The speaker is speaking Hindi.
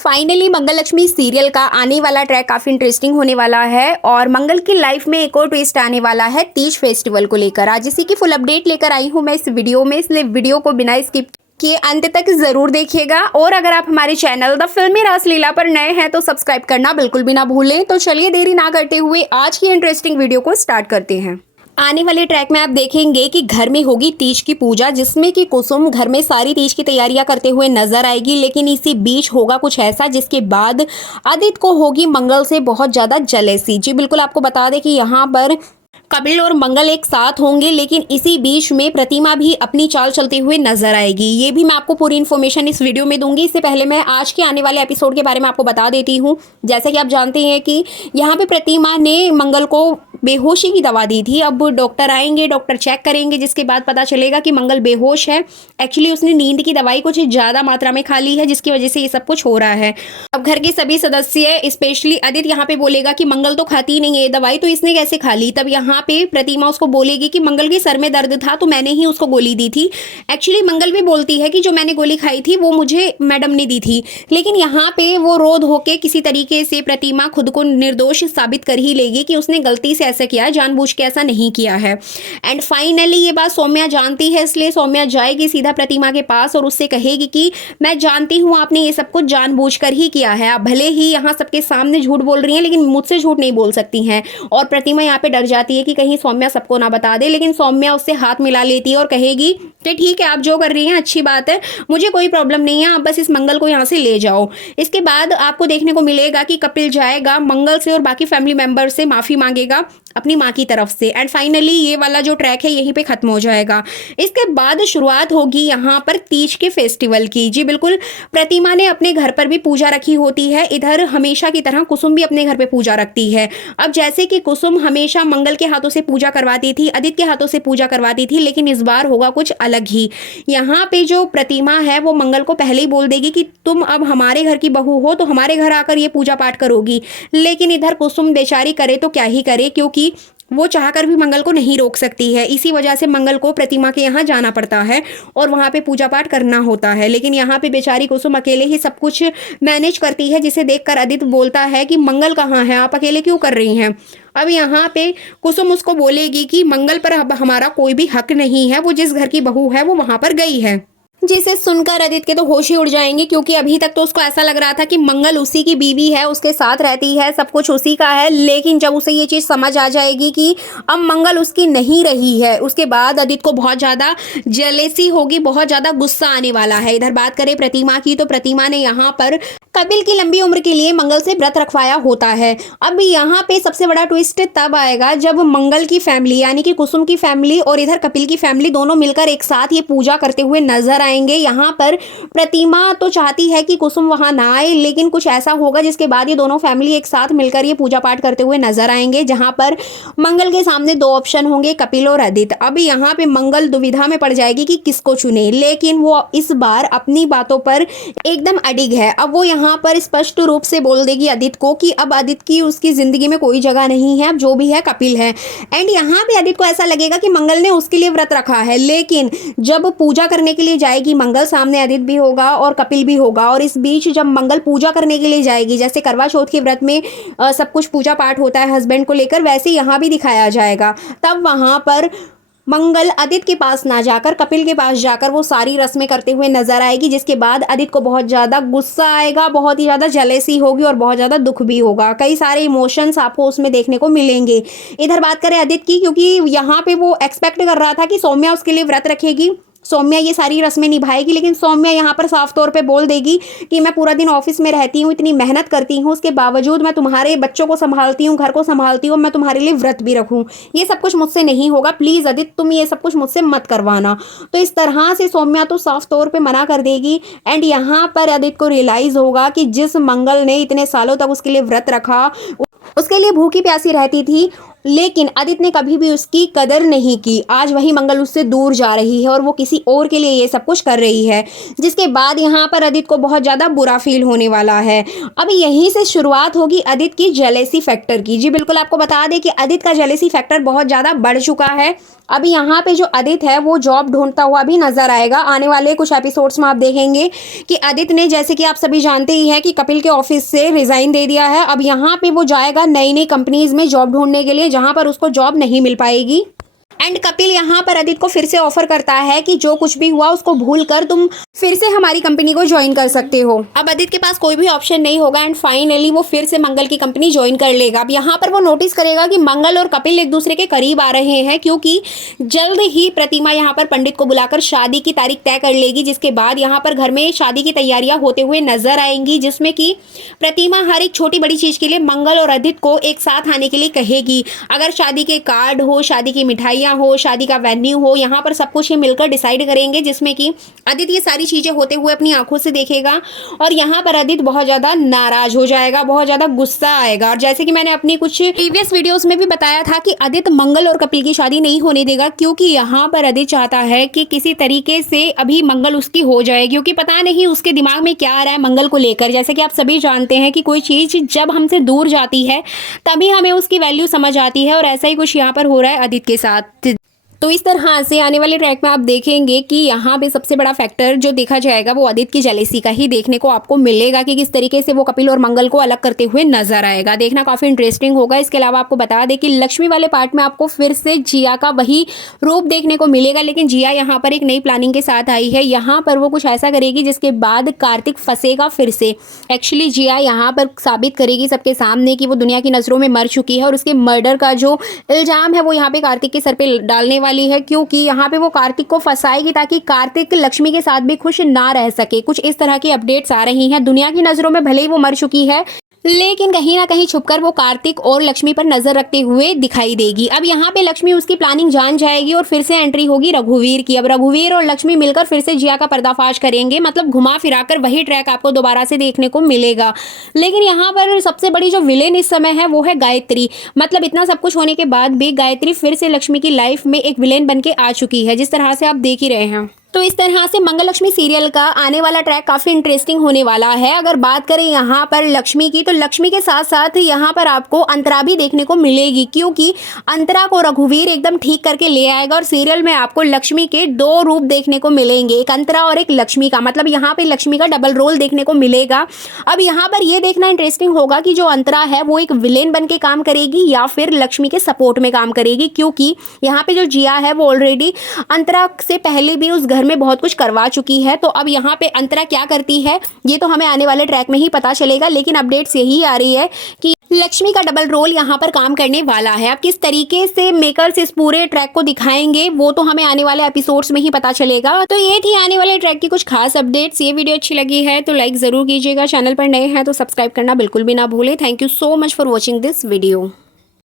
फाइनली मंगल लक्ष्मी सीरियल का आने वाला ट्रैक काफ़ी इंटरेस्टिंग होने वाला है और मंगल की लाइफ में एक और ट्विस्ट आने वाला है तीज फेस्टिवल को लेकर। आज इसी की फुल अपडेट लेकर आई हूँ मैं इस वीडियो में, इसलिए वीडियो को बिना स्किप किए अंत तक ज़रूर देखिएगा। और अगर आप हमारे चैनल द फिल्मी रासलीला पर नए हैं तो सब्सक्राइब करना बिल्कुल भी ना भूलें। तो चलिए देरी ना करते हुए आज की इंटरेस्टिंग वीडियो को स्टार्ट करते हैं। आने वाले ट्रैक में आप देखेंगे कि घर में होगी तीज की पूजा, जिसमें कि कुसुम घर में सारी तीज की तैयारियां करते हुए नजर आएगी। लेकिन इसी बीच होगा कुछ ऐसा जिसके बाद आदित्य को होगी मंगल से बहुत ज़्यादा जेलेसी। जी बिल्कुल, आपको बता दें कि यहाँ पर कपिल और मंगल एक साथ होंगे, लेकिन इसी बीच में प्रतिमा भी अपनी चाल चलते हुए नजर आएगी। ये भी मैं आपको पूरी इन्फॉर्मेशन इस वीडियो में दूंगी। इससे पहले मैं आज के आने वाले एपिसोड के बारे में आपको बता देती हूँ। जैसा कि आप जानते हैं कि यहाँ पे प्रतिमा ने मंगल को बेहोशी की दवा दी थी। अब डॉक्टर आएंगे, डॉक्टर चेक करेंगे, जिसके बाद पता चलेगा कि मंगल बेहोश है। एक्चुअली उसने नींद की दवाई कुछ ज़्यादा मात्रा में खा ली है, जिसकी वजह से ये सब कुछ हो रहा है। अब घर के सभी सदस्य स्पेशली आदित्य यहाँ पे बोलेगा कि मंगल तो खाती नहीं है दवाई, तो इसने कैसे खा ली। तब यहाँ पे प्रतिमा उसको बोलेगी कि मंगल के सर में दर्द था तो मैंने ही उसको गोली दी थी। एक्चुअली मंगल भी बोलती है कि जो मैंने गोली खाई थी वो मुझे मैडम ने दी थी। लेकिन यहाँ पे वो रोध होके किसी तरीके से प्रतिमा खुद को निर्दोष साबित कर ही लेगी कि उसने गलती से ऐसा किया है, जानबूझ के ऐसा नहीं किया है। एंड फाइनली ये बात सौम्या जानती है, इसलिए सौम्या जाएगी सीधा प्रतिमा के पास और उससे कहेगी कि मैं जानती हूँ आपने ये सब कुछ जानबूझ कर ही किया है। आप भले ही यहाँ सबके सामने झूठ बोल रही हैं, लेकिन मुझसे झूठ नहीं बोल सकती हैं। और प्रतिमा यहाँ पे डर जाती है कि कहीं सौम्या सबको ना बता दे, लेकिन सौम्या उससे हाथ मिला लेती है और कहेगी कि ठीक है, आप जो कर रही हैं अच्छी बात है, मुझे कोई प्रॉब्लम नहीं है, आप बस इस मंगल को यहाँ से ले जाओ। इसके बाद आपको देखने को मिलेगा कि कपिल जाएगा मंगल से और बाकी फैमिली मेंबर से माफ़ी मांगेगा अपनी माँ की तरफ से। एंड फाइनली ये वाला जो ट्रैक है यहीं पे खत्म हो जाएगा। इसके बाद शुरुआत होगी यहाँ पर तीज के फेस्टिवल की। जी बिल्कुल, प्रतिमा ने अपने घर पर भी पूजा रखी होती है। इधर हमेशा की तरह कुसुम भी अपने घर पे पूजा रखती है। अब जैसे कि कुसुम हमेशा मंगल के हाथों से पूजा करवाती थी, आदित्य के हाथों से पूजा करवाती थी, लेकिन इस बार होगा कुछ अलग ही। यहाँ पे जो प्रतिमा है वो मंगल को पहले ही बोल देगी कि तुम अब हमारे घर की बहू हो तो हमारे घर आकर ये पूजा पाठ करोगी। लेकिन इधर कुसुम बेचारी करे तो क्या ही करे, क्योंकि वो चाहकर भी मंगल को नहीं रोक सकती है। इसी वजह से मंगल को प्रतिमा के यहाँ जाना पड़ता है और वहाँ पे पूजा पाठ करना होता है। लेकिन यहाँ पे बेचारी कुसुम अकेले ही सब कुछ मैनेज करती है, जिसे देखकर आदित्य बोलता है कि मंगल कहाँ है, आप अकेले क्यों कर रही हैं। अब यहाँ पे कुसुम उसको बोलेगी कि मंगल पर अब हमारा कोई भी हक नहीं है, वो जिस घर की बहू है वो वहाँ पर गई है। जिसे सुनकर आदित्य के तो होश ही उड़ जाएंगे, क्योंकि अभी तक तो उसको ऐसा लग रहा था कि मंगल उसी की बीवी है, उसके साथ रहती है, सब कुछ उसी का है। लेकिन जब उसे ये चीज़ समझ आ जाएगी कि अब मंगल उसकी नहीं रही है, उसके बाद आदित्य को बहुत ज़्यादा जेलेसी होगी, बहुत ज़्यादा गुस्सा आने वाला है। इधर बात करें प्रतिमा की, तो प्रतिमा ने यहाँ पर कपिल की लंबी उम्र के लिए मंगल से व्रत रखवाया होता है। अब यहाँ पे सबसे बड़ा ट्विस्ट तब आएगा जब मंगल की फैमिली यानी कि कुसुम की फैमिली और इधर कपिल की फैमिली दोनों मिलकर एक साथ ये पूजा करते हुए नजर आएंगे। यहाँ पर प्रतिमा तो चाहती है कि कुसुम वहां ना आए, लेकिन कुछ ऐसा होगा जिसके बाद ये दोनों फैमिली एक साथ मिलकर ये पूजा पाठ करते हुए नजर आएंगे, जहां पर मंगल के सामने दो ऑप्शन होंगे, कपिल और आदित्य। अब यहाँ पे मंगल दुविधा में पड़ जाएगी कि किसको चुने, लेकिन वो इस बार अपनी बातों पर एकदम अडिग है। अब वो यहाँ पर स्पष्ट रूप से बोल देगी आदित्य को कि अब आदित्य की उसकी जिंदगी में कोई जगह नहीं है, अब जो भी है कपिल है। एंड यहाँ पे आदित्य को ऐसा लगेगा कि मंगल ने उसके लिए व्रत रखा है, लेकिन जब पूजा करने के लिए जाएगी मंगल, सामने आदित्य भी होगा और कपिल भी होगा। और इस बीच जब मंगल पूजा करने के लिए जाएगी, जैसे करवा चौथ के व्रत में सब कुछ पूजा पाठ होता है हस्बैंड को लेकर, वैसे यहाँ भी दिखाया जाएगा। तब वहाँ पर मंगल आदित्य के पास ना जाकर कपिल के पास जाकर वो सारी रस्में करते हुए नजर आएगी, जिसके बाद आदित्य को बहुत ज़्यादा गुस्सा आएगा, बहुत ही ज़्यादा जेलेसी होगी और बहुत ज़्यादा दुख भी होगा। कई सारे इमोशंस आपको उसमें देखने को मिलेंगे। इधर बात करें आदित्य की, क्योंकि यहाँ पे वो एक्सपेक्ट कर रहा था कि सौम्या उसके लिए व्रत रखेगी, सौम्या ये सारी रस्में निभाएगी, लेकिन सौम्या यहाँ पर साफ तौर पे बोल देगी कि मैं पूरा दिन ऑफिस में रहती हूँ, इतनी मेहनत करती हूँ, उसके बावजूद मैं तुम्हारे बच्चों को संभालती हूँ, घर को संभालती हूँ, मैं तुम्हारे लिए व्रत भी रखूँ, ये सब कुछ मुझसे नहीं होगा, प्लीज़ आदित्य तुम ये सब कुछ मुझसे मत करवाना। तो इस तरह से सौम्या तो साफ तौर पर मना कर देगी। एंड यहाँ पर आदित्य को रियलाइज़ होगा कि जिस मंगल ने इतने सालों तक उसके लिए व्रत रखा, उसके लिए भूखी प्यासी रहती थी, लेकिन आदित्य ने कभी भी उसकी कदर नहीं की। आज वही मंगल उससे दूर जा रही है और वो किसी और के लिए ये सब कुछ कर रही है, जिसके बाद यहाँ पर आदित्य को बहुत ज़्यादा बुरा फील होने वाला है। अब यहीं से शुरुआत होगी आदित्य की जेलेसी फैक्टर की। जी बिल्कुल, आपको बता दें कि आदित्य का जेलेसी फैक्टर बहुत ज़्यादा बढ़ चुका है। अब यहाँ पे जो आदित्य है वो जॉब ढूंढता हुआ भी नजर आएगा। आने वाले कुछ एपिसोड्स में आप देखेंगे कि आदित्य ने, जैसे कि आप सभी जानते ही है, कि कपिल के ऑफिस से रिजाइन दे दिया है। अब यहाँ पे वो जाएगा नई नई कंपनीज में जॉब ढूंढने के लिए, जहाँ पर उसको जॉब नहीं मिल पाएगी। एंड कपिल यहाँ पर आदित्य को फिर से ऑफर करता है कि जो कुछ भी हुआ उसको भूल कर तुम फिर से हमारी कंपनी को ज्वाइन कर सकते हो। अब आदित्य के पास कोई भी ऑप्शन नहीं होगा एंड फाइनली वो फिर से मंगल की कंपनी ज्वाइन कर लेगा। अब यहाँ पर वो नोटिस करेगा कि मंगल और कपिल एक दूसरे के करीब आ रहे हैं, क्योंकि जल्द ही प्रतिमा यहाँ पर पंडित को बुलाकर शादी की तारीख तय कर लेगी, जिसके बाद यहाँ पर घर में शादी की तैयारियां होते हुए नजर आएंगी, जिसमें कि प्रतिमा हर एक छोटी बड़ी चीज के लिए मंगल और आदित्य को एक साथ आने के लिए कहेगी। अगर शादी के कार्ड हो, शादी की मिठाइयाँ हो, शादी का वेन्यू हो, यहाँ पर सब कुछ ये मिलकर डिसाइड करेंगे, जिसमें कि आदित्य ये सारी चीजें होते हुए अपनी आंखों से देखेगा और यहाँ पर आदित्य बहुत ज्यादा नाराज हो जाएगा, बहुत ज्यादा गुस्सा आएगा। और जैसे कि मैंने अपनी कुछ प्रीवियस वीडियोस में भी बताया था कि आदित्य मंगल और कपिल की शादी नहीं होने देगा, क्योंकि यहाँ पर आदित्य चाहता है कि किसी तरीके से अभी मंगल उसकी हो जाए, क्योंकि पता नहीं उसके दिमाग में क्या आ रहा है मंगल को लेकर। जैसे कि आप सभी जानते हैं कि कोई चीज जब हमसे दूर जाती है तभी हमें उसकी वैल्यू समझ आती है, और ऐसा ही कुछ यहाँ पर हो रहा है आदित्य के साथ। तो इस तरह से आने वाले ट्रैक में आप देखेंगे कि यहाँ पे सबसे बड़ा फैक्टर जो देखा जाएगा वो आदित्य की जेलेसी का ही देखने को आपको मिलेगा, कि किस तरीके से वो कपिल और मंगल को अलग करते हुए नजर आएगा। देखना काफ़ी इंटरेस्टिंग होगा। इसके अलावा आपको बता दें कि लक्ष्मी वाले पार्ट में आपको फिर से जिया का वही रूप देखने को मिलेगा, लेकिन जिया यहाँ पर एक नई प्लानिंग के साथ आई है। यहाँ पर वो कुछ ऐसा करेगी जिसके बाद कार्तिक फंसेगा फिर से। एक्चुअली जिया यहाँ पर साबित करेगी सबके सामने कि वो दुनिया की नज़रों में मर चुकी है, और उसके मर्डर का जो इल्ज़ाम है वो यहाँ पे कार्तिक के सर पे डालने वाली है, क्योंकि यहाँ पे वो कार्तिक को फंसाएगी ताकि कार्तिक लक्ष्मी के साथ भी खुश ना रह सके। कुछ इस तरह की अपडेट्स आ रही हैं। दुनिया की नजरों में भले ही वो मर चुकी है, लेकिन कहीं ना कहीं छुपकर वो कार्तिक और लक्ष्मी पर नजर रखते हुए दिखाई देगी। अब यहाँ पे लक्ष्मी उसकी प्लानिंग जान जाएगी और फिर से एंट्री होगी रघुवीर की। अब रघुवीर और लक्ष्मी मिलकर फिर से जिया का पर्दाफाश करेंगे, मतलब घुमा फिराकर वही ट्रैक आपको दोबारा से देखने को मिलेगा। लेकिन यहाँ पर सबसे बड़ी जो विलेन इस समय है वो है गायत्री। मतलब इतना सब कुछ होने के बाद भी गायत्री फिर से लक्ष्मी की लाइफ में एक विलेन बन के आ चुकी है, जिस तरह से आप देख ही रहे हैं। तो इस तरह से मंगल लक्ष्मी सीरियल का आने वाला ट्रैक काफ़ी इंटरेस्टिंग होने वाला है। अगर बात करें यहाँ पर लक्ष्मी की, तो लक्ष्मी के साथ साथ यहाँ पर आपको अंतरा भी देखने को मिलेगी, क्योंकि अंतरा को रघुवीर एकदम ठीक करके ले आएगा और सीरियल में आपको लक्ष्मी के दो रूप देखने को मिलेंगे, एक अंतरा और एक लक्ष्मी का। मतलब यहाँ पे लक्ष्मी का डबल रोल देखने को मिलेगा। अब यहाँ पर यह देखना इंटरेस्टिंग होगा कि जो अंतरा है वो एक विलेन बन के काम करेगी या फिर लक्ष्मी के सपोर्ट में काम करेगी, क्योंकि यहाँ पे जो जिया है वो ऑलरेडी अंतरा से पहले भी उस में बहुत कुछ करवा चुकी है। तो अब यहाँ पे अंतरा क्या करती है ये तो हमें आने वाले ट्रैक में ही पता चलेगा, लेकिन अपडेट्स यही आ रही है कि लक्ष्मी का डबल रोल यहाँ पर काम करने वाला है। अब किस तरीके से मेकर्स इस पूरे ट्रैक को दिखाएंगे वो तो हमें आने वाले एपिसोड्स में ही पता चलेगा। तो ये थी आने वाले ट्रैक की कुछ खास अपडेट्स। ये वीडियो अच्छी लगी है तो लाइक जरूर कीजिएगा, चैनल पर नए हैं तो सब्सक्राइब करना बिल्कुल भी ना भूलें। Thank you so much for watching this video.